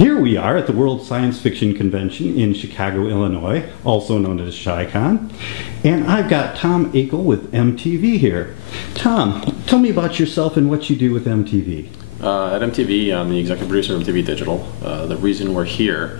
Here we are at the World Science Fiction Convention in Chicago, Illinois, also known as ChiCon. And I've got Tom Akel with MTV here. Tom, tell me about yourself and what you do with MTV. At MTV, I'm the executive producer of MTV Digital. The reason we're here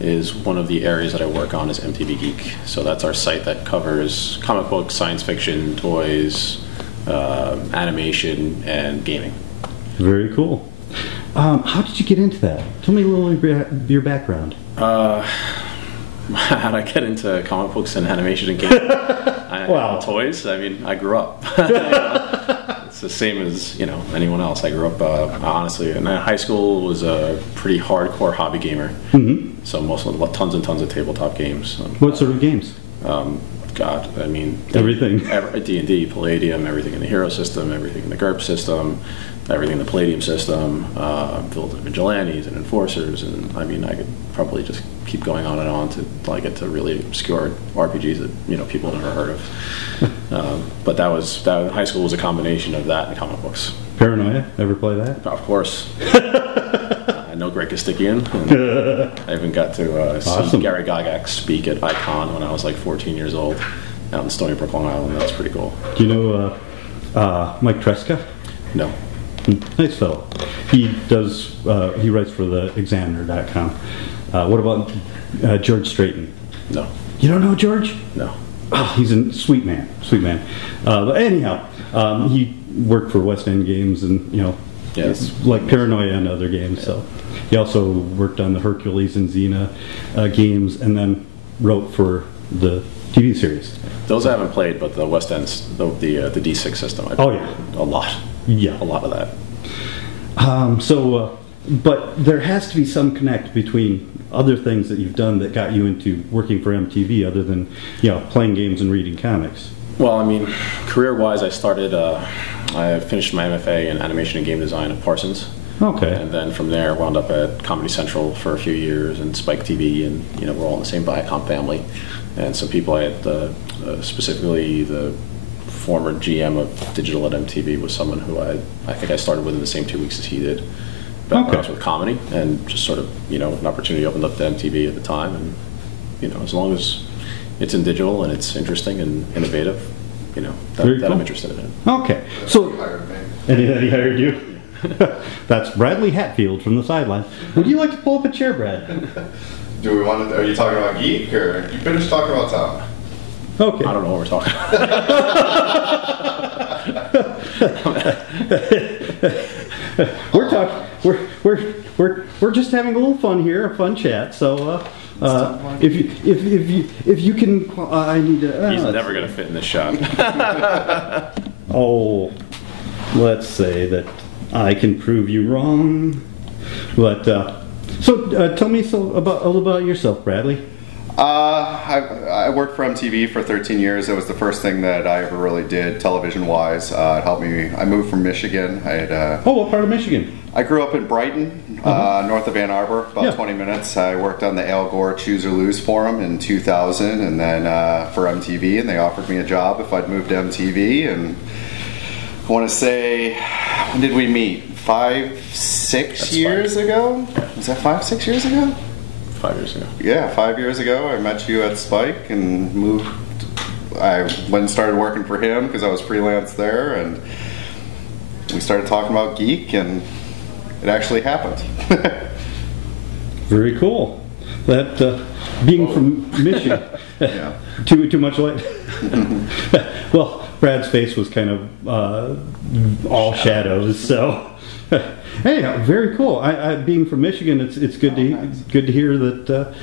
is one of the areas that I work on is MTV Geek. So that's our site that covers comic books, science fiction, toys, animation, and gaming. Very cool. How did you get into that? Tell me a little of your background. How did I get into comic books and animation and gaming? Wow. Toys? I mean, I grew up. It's the same as anyone else. I grew up, honestly, in high school was a pretty hardcore hobby gamer. Mm-hmm. So tons and tons of tabletop games. What sort of games? God, I mean... Everything. D&D, Palladium, everything in the Hero system, everything in the GURP system, everything in the Palladium system, filled with Vigilantes and Enforcers, and I mean, I could probably just keep going on and on till I get to really obscure RPGs that people never heard of. But high school was a combination of that and comic books. Paranoia, ever play that? Of course. I know Greg Kostikian, and I even got to see Gary Gygax speak at Icon when I was like 14 years old out in Stony Brook, Long Island. That was pretty cool. Do you know Mike Tresca? No. Nice fellow. He writes for the Examiner.com. What about George Straighton? No. You don't know George? No. Oh, he's a sweet man. But anyhow, he worked for West End Games and, yes, like Paranoia and other games. Yeah. So he also worked on the Hercules and Xena games and then wrote for the TV series. Those I haven't played, but the West End's, the D6 system, I played a lot. Yeah. A lot of that. But there has to be some connect between other things that you've done that got you into working for MTV other than, playing games and reading comics. Well, I mean, career-wise, I finished my MFA in animation and game design at Parsons. Okay. And then from there, wound up at Comedy Central for a few years and Spike TV, and we're all in the same Viacom family. And some people I had, specifically the former GM of Digital at MTV, was someone who I think I started within the same 2 weeks as he did. Back when I was with comedy, and just sort of, an opportunity opened up to MTV at the time, and, as long as it's in digital and it's interesting and innovative, that I'm interested in it. Okay. So, and he hired you? That's Bradley Hatfield from the sidelines. Would you like to pull up a chair, Brad? Are you talking about Geek, or you finished talking about Tom? Okay. I don't know what we're talking about. We're just having a little fun here, a fun chat. So if you can, I need to. He's never going to fit in this shot. Oh, let's say that I can prove you wrong. But tell me a little about yourself, Bradley. I worked for MTV for 13 years. It was the first thing that I ever really did television-wise. It helped me. I moved from Michigan. What part of Michigan? I grew up in Brighton, north of Ann Arbor, about 20 minutes. I worked on the Al Gore Choose or Lose forum in 2000, and then for MTV, and they offered me a job if I'd move to MTV. And I want to say, when did we meet? 5-6 years ago? Was that 5-6 years ago? 5 years ago. Yeah, 5 years ago. I met you at Spike and moved. I went and started working for him because I was freelance there, and we started talking about Geek, and it actually happened. Very cool. That being from Michigan, yeah. Too much light. Well, Brad's face was kind of all shadows, so. Anyhow, very cool. Being from Michigan, it's good to hear that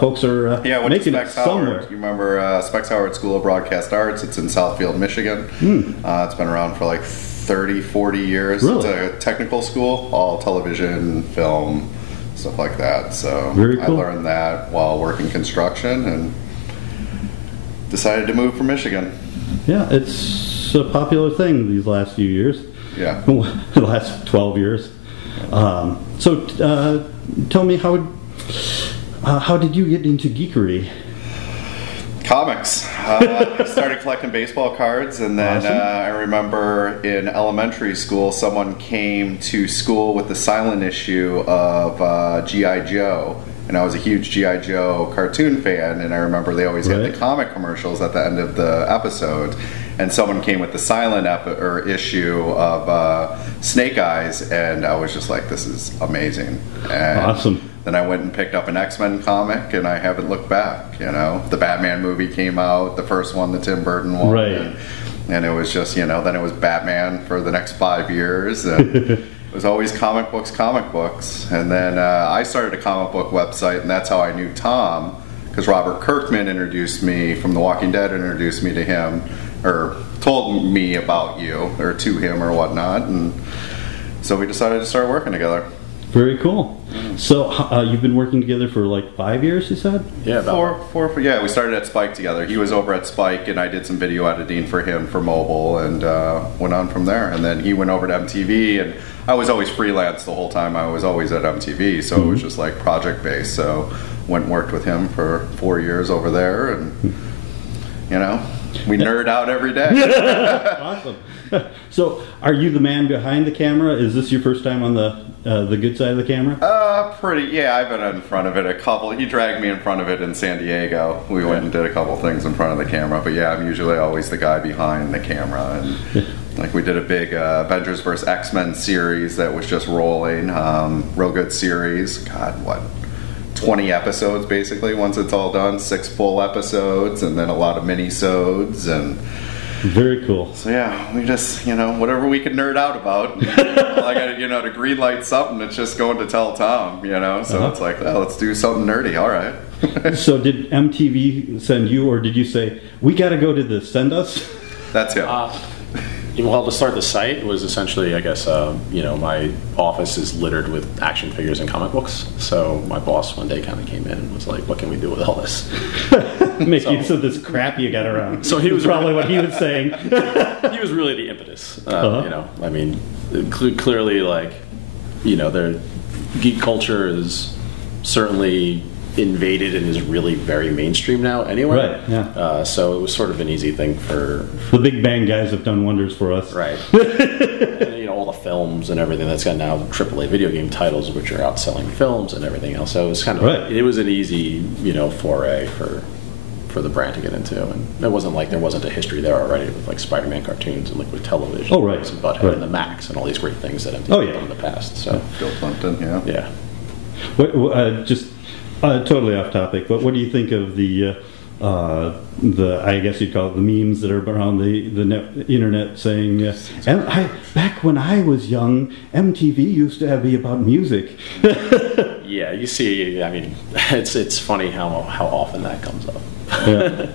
folks are making it somewhere. You remember Specs Howard School of Broadcast Arts? It's in Southfield, Michigan. It's been around for like 30, 40 years. Really? It's a technical school, all television, film, stuff like that. So very cool. I learned that while working construction and decided to move from Michigan. Yeah, it's a popular thing these last few years. Yeah. The last 12 years. Tell me, how did you get into geekery? Comics. I started collecting baseball cards, and then Awesome. I remember in elementary school, someone came to school with the silent issue of G.I. Joe, and I was a huge G.I. Joe cartoon fan, and I remember they always had Right. the comic commercials at the end of the episode, and someone came with the silent issue of Snake Eyes, and I was just like, this is amazing. And Awesome. then I went and picked up an X-Men comic, and I haven't looked back. You know, the Batman movie came out, the first one, the Tim Burton one, Right. and it was just, then it was Batman for the next 5 years, and it was always comic books, and then I started a comic book website, and that's how I knew Tom, because Robert Kirkman introduced me from The Walking Dead, introduced me to him, or told me about you, or to him, or whatnot, and so we decided to start working together. Very cool. So you've been working together for like 5 years, you said? Yeah, about Yeah, we started at Spike together. He was over at Spike, and I did some video editing for him for mobile, and went on from there. And then he went over to MTV, and I was always freelance the whole time. I was always at MTV, so it was just like project based. So went and worked with him for 4 years over there, and we nerd out every day. Awesome. So, are you the man behind the camera? Is this your first time on the good side of the camera? Yeah, I've been in front of it a couple. He dragged me in front of it in San Diego. We went and did a couple things in front of the camera, but yeah, I'm usually always the guy behind the camera. And like we did a big Avengers vs. X-Men series that was just rolling, real good series. God, what? 20 episodes basically once it's all done, 6 full episodes, and then a lot of mini-sodes, and Very cool. so yeah, we just, whatever we can nerd out about. Like, to green light something, it's just going to tell Tom, so it's like, oh, let's do something nerdy, all right. So did MTV send you, or did you say, we got to go to the send us? That's it. Well, to start the site, it was essentially, I guess, my office is littered with action figures and comic books. So my boss one day kind of came in and was like, what can we do with all this? Make use of this crap you got around. So he was probably what he was saying. He was really the impetus. Clearly, their geek culture is certainly invaded and is really very mainstream now anyway. Right, yeah. So it was sort of an easy thing for... The Big Bang guys have done wonders for us. Right. And, all the films and everything that's got now AAA video game titles, which are outselling films and everything else. So it was kind of... Right. It was an easy, foray for the brand to get into. And it wasn't like there wasn't a history there already with like Spider-Man cartoons and Liquid Television. Oh, right. And Butthead Right. and the Max and all these great things that MTV Oh, yeah. done in the past. So, Bill Clinton, yeah. yeah. Just totally off topic, but what do you think of the I guess you'd call it the memes that are around the internet saying, back when I was young, MTV used to be about music. Yeah, you see, I mean, it's funny how often that comes up. Yeah.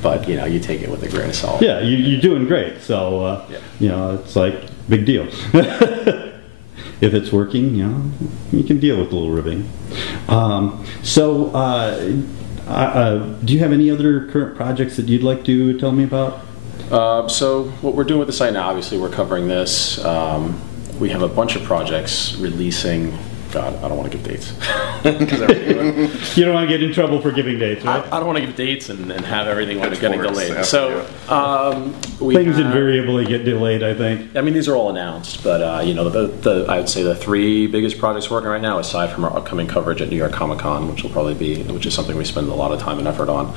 But, you take it with a grain of salt. Yeah, you're doing great, so it's like big deal. If it's working, you can deal with a little ribbing. Do you have any other current projects that you'd like to tell me about? So what we're doing with the site now, obviously we're covering this. We have a bunch of projects releasing. God, I don't want to give dates. You don't want to get in trouble for giving dates, right? I don't want to give dates and have everything getting worse, delayed. yeah. So Things invariably get delayed, I think. I mean, these are all announced, but I would say the 3 biggest projects working right now, aside from our upcoming coverage at New York Comic Con, which is something we spend a lot of time and effort on,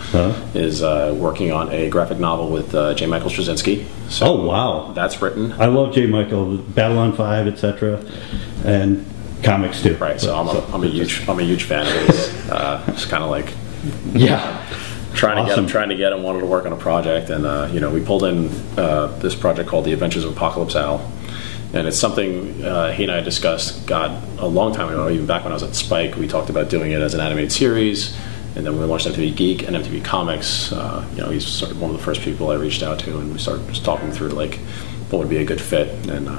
is working on a graphic novel with J. Michael Straczynski. So Oh, wow. that's written. I love J. Michael, Babylon 5, etc., and comics too. Right, so I'm a huge fan of his. It's kind of like trying to get him, wanted to work on a project, and we pulled in this project called The Adventures of Apocalypse Al, and it's something he and I discussed, a long time ago, even back when I was at Spike. We talked about doing it as an animated series, and then we launched MTV Geek and MTV Comics. He's sort of one of the first people I reached out to, and we started just talking through like what would be a good fit, and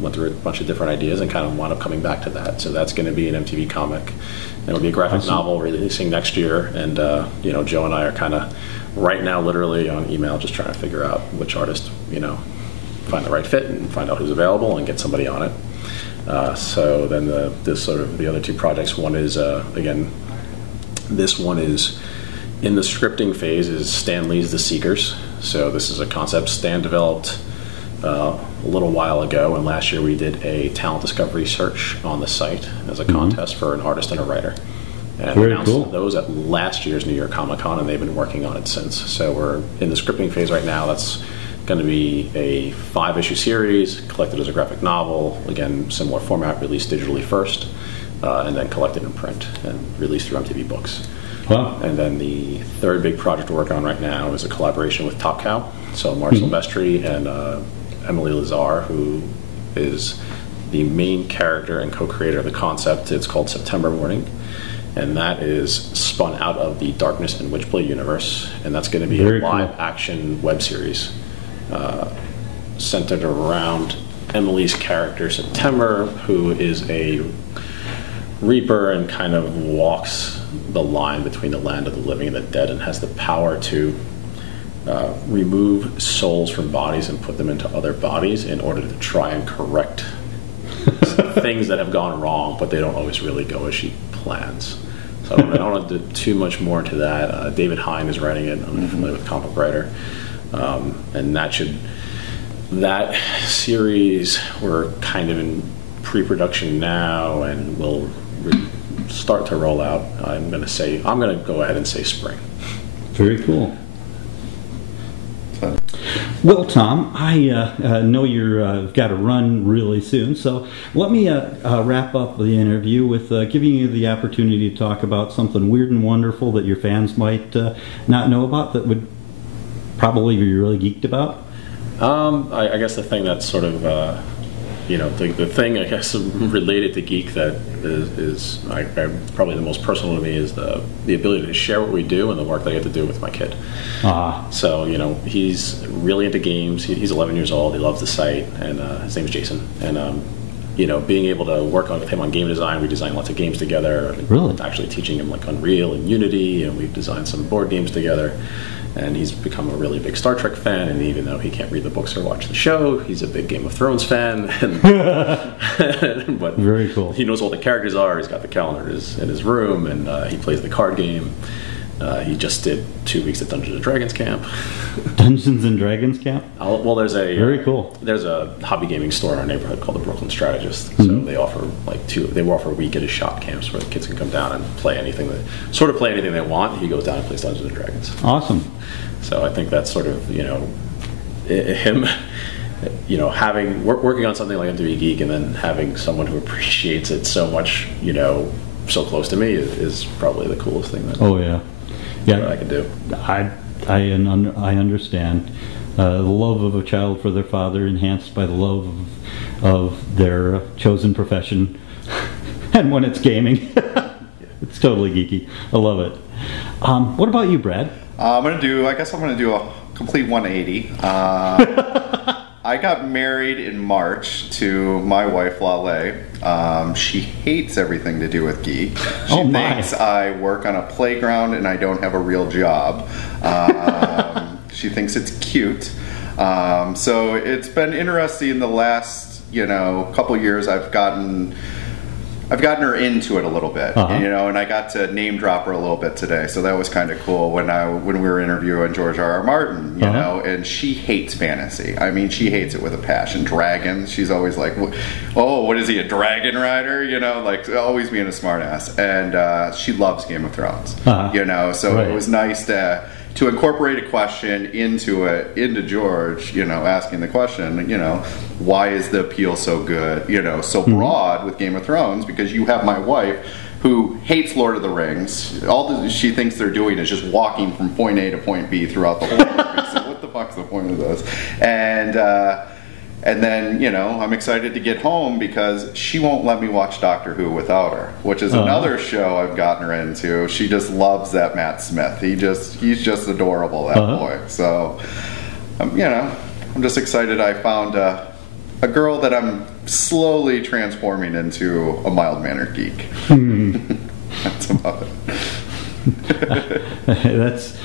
went through a bunch of different ideas and kind of wound up coming back to that. So that's going to be an MTV comic. It'll be a graphic novel releasing next year, and Joe and I are kind of right now literally on email just trying to figure out which artist, find the right fit and find out who's available and get somebody on it. So then the other 2 projects, one is again, this one is In the scripting phase is Stan Lee's The Seekers. So this is a concept Stan developed a little while ago, and last year we did a talent discovery search on the site as a contest for an artist and a writer. And Very announced cool. those at last year's New York Comic Con, and they've been working on it since. So we're in the scripting phase right now. That's going to be a 5-issue series, collected as a graphic novel. Again, similar format, released digitally first, and then collected in print and released through MTV Books. Wow. And then the third big project we're working on right now is a collaboration with Top Cow. So Mark Silvestri and Emily Lazar, who is the main character and co-creator of the concept. It's called September Morning. And that is spun out of the Darkness and Witchblade universe. And that's going to be Very a live-action web series centered around Emily's character, September, who is a reaper and kind of walks the line between the land of the living and the dead, and has the power to remove souls from bodies and put them into other bodies in order to try and correct things that have gone wrong, but they don't always really go as she plans. So I don't want to do too much more into that. David Hine is writing it. I'm familiar with comic writer. And that series, we're kind of in pre-production now, and we'll start to roll out. I'm going to go ahead and say spring. Very cool. Well, Tom, I know you've got to run really soon, so let me wrap up the interview with giving you the opportunity to talk about something weird and wonderful that your fans might not know about, that would probably be really geeked about. I guess the thing that's sort of the thing I guess related to geek that is probably the most personal to me is the ability to share what we do and the work that I get to do with my kid. So he's really into games. He's 11 years old. He loves the site, and his name's Jason. And being able to work with him on game design, we design lots of games together. Really? Actually teaching him like Unreal and Unity, and we've designed some board games together. And he's become a really big Star Trek fan, and even though he can't read the books or watch the show, he's a big Game of Thrones fan. But very cool. He knows what the characters are. He's got the calendar in his room, and he plays the card game. He just did 2 weeks at Dungeons and Dragons camp. Dungeons and Dragons camp? Well, there's a very cool. There's a hobby gaming store in our neighborhood called the Brooklyn Strategist. So they offer they offer a week at his shop camps where the kids can come down and play anything they want. He goes down and plays Dungeons and Dragons. Awesome. So I think that's sort of him. Working on something like MTV Geek and then having someone who appreciates it so much, so close to me is probably the coolest thing that I can do. I understand. The love of a child for their father enhanced by the love of their chosen profession. And when it's gaming, it's totally geeky. I love it. What about you, Brad? I'm going to do a complete 180. I got married in March to my wife, Lale. She hates everything to do with geek. She thinks I work on a playground and I don't have a real job. She thinks it's cute. So it's been interesting in the last, couple years. I've gotten her into it a little bit, and I got to name drop her a little bit today, so that was kind of cool when we were interviewing George R.R. Martin, and she hates fantasy. I mean, she hates it with a passion. Dragons, she's always like, oh, what is he, a dragon rider? Like always being a smart ass. And she loves Game of Thrones, so it was nice to incorporate a question into George, asking the question, why is the appeal so good, so broad with Game of Thrones? Because you have my wife who hates Lord of the Rings. All she thinks they're doing is just walking from point A to point B throughout the whole movie. So what the fuck's the point of this? And then, I'm excited to get home because she won't let me watch Doctor Who without her, which is another show I've gotten her into. She just loves that Matt Smith. He's just adorable, that boy. So, I'm just excited I found a girl that I'm slowly transforming into a mild-mannered geek. That's about it. That's...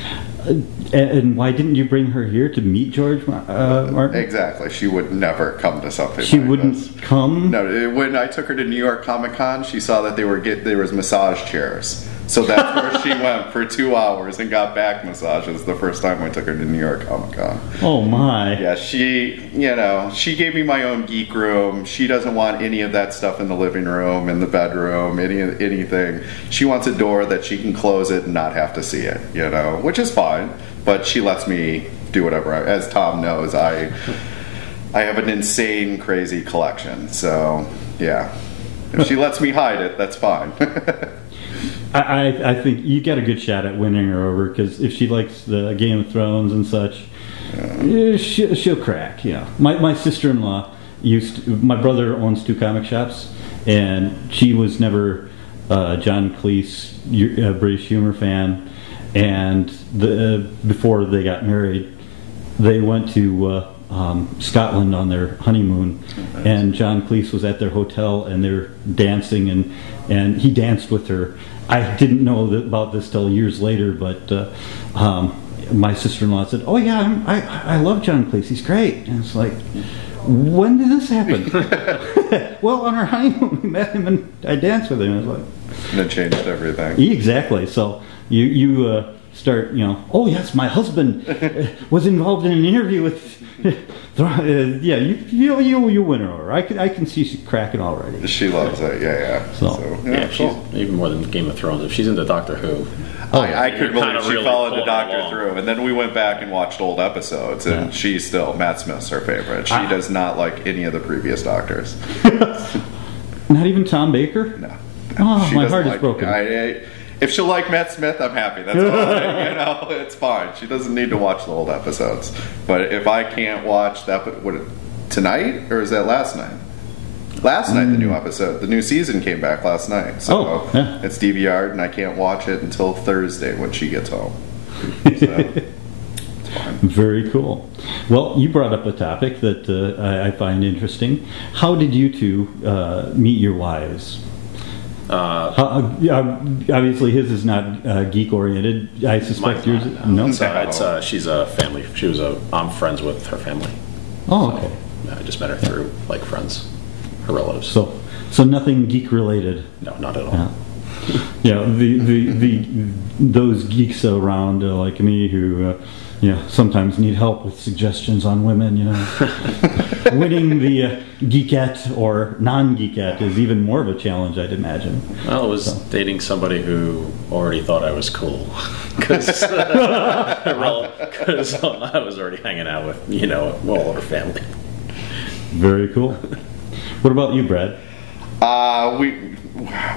And why didn't you bring her here to meet George Martin? Exactly. She would never come to something She like wouldn't this. come? No, when I took her to New York Comic Con, she saw that there was massage chairs So that's where she went for 2 hours and got back massages the first time I took her to New York Comic Con. Oh my. Yeah, she gave me my own geek room. She doesn't want any of that stuff in the living room, in the bedroom, anything. She wants a door that she can close it and not have to see it, which is fine. But she lets me do whatever. As Tom knows, I have an insane, crazy collection. So, yeah. If she lets me hide it, that's fine. I think you got a good shot at winning her over, because if she likes the Game of Thrones and such, she'll crack. My sister-in-law my brother owns 2 comic shops, and she was never John Cleese British humor fan, and before they got married, they went to Scotland on their honeymoon, and John Cleese was at their hotel, and they're dancing, and he danced with her. I didn't know about this till years later, but my sister-in-law said, "Oh yeah, I love John Cleese. He's great." And it's like, when did this happen? Well, on our honeymoon, we met him and I danced with him. I was like, and it changed everything. Exactly. So you start, oh yes, my husband was involved in an interview with. Yeah, you win her over. I can see she's cracking already. She loves it. Yeah. So yeah, she's even more than Game of Thrones. If she's into Doctor Who. I could believe she fell into Doctor Who, and then we went back and watched old episodes, and she's still Matt Smith's her favorite. She does not like any of the previous Doctors. Not even Tom Baker? No. Oh, my heart is broken. If she'll like Matt Smith, I'm happy. That's fine. It's fine. She doesn't need to watch the old episodes. But if I can't watch that, tonight, or is that last night? Last night, the new episode, the new season came back last night. So it's DVR'd, and I can't watch it until Thursday when she gets home. So it's fine. Very cool. Well, you brought up a topic that I find interesting. How did you two meet your wives? Obviously, his is not geek oriented. I suspect yours. No. She's a family. I'm friends with her family. Oh, okay. I just met her through friends, her relatives. So nothing geek related. No, not at all. Those geeks around like me who sometimes need help with suggestions on women. Winning the geekette or non-geekette is even more of a challenge, I'd imagine. Well, I was dating somebody who already thought I was cool, because I was already hanging out with all her family. Very cool. What about you, Brad?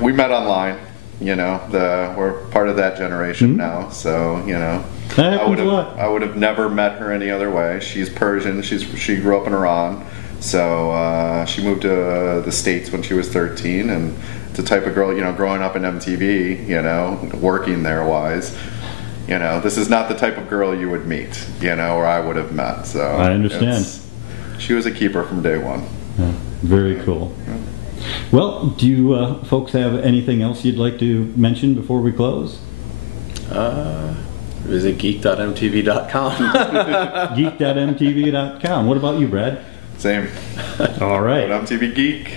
We met online. We're part of that generation now, so that happens a lot. I would have never met her any other way. She's Persian. She grew up in Iran, so she moved to the States when she was 13, and the type of girl, growing up in MTV, working there wise, this is not the type of girl you would meet, or I would have met. So I understand. She was a keeper from day one. Yeah, very cool. Yeah. Well, do you folks have anything else you'd like to mention before we close? Visit geek.mtv.com. Geek.mtv.com. What about you, Brad? Same. All right. MTV Geek.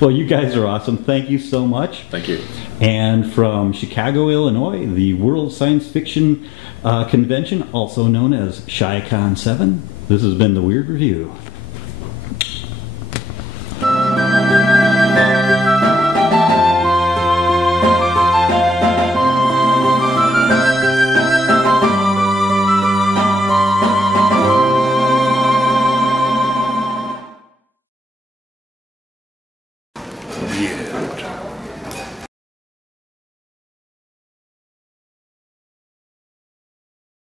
Well, you guys are awesome. Thank you so much. Thank you. And from Chicago, Illinois, the World Science Fiction Convention, also known as ChiCon 7, this has been The Weird Review.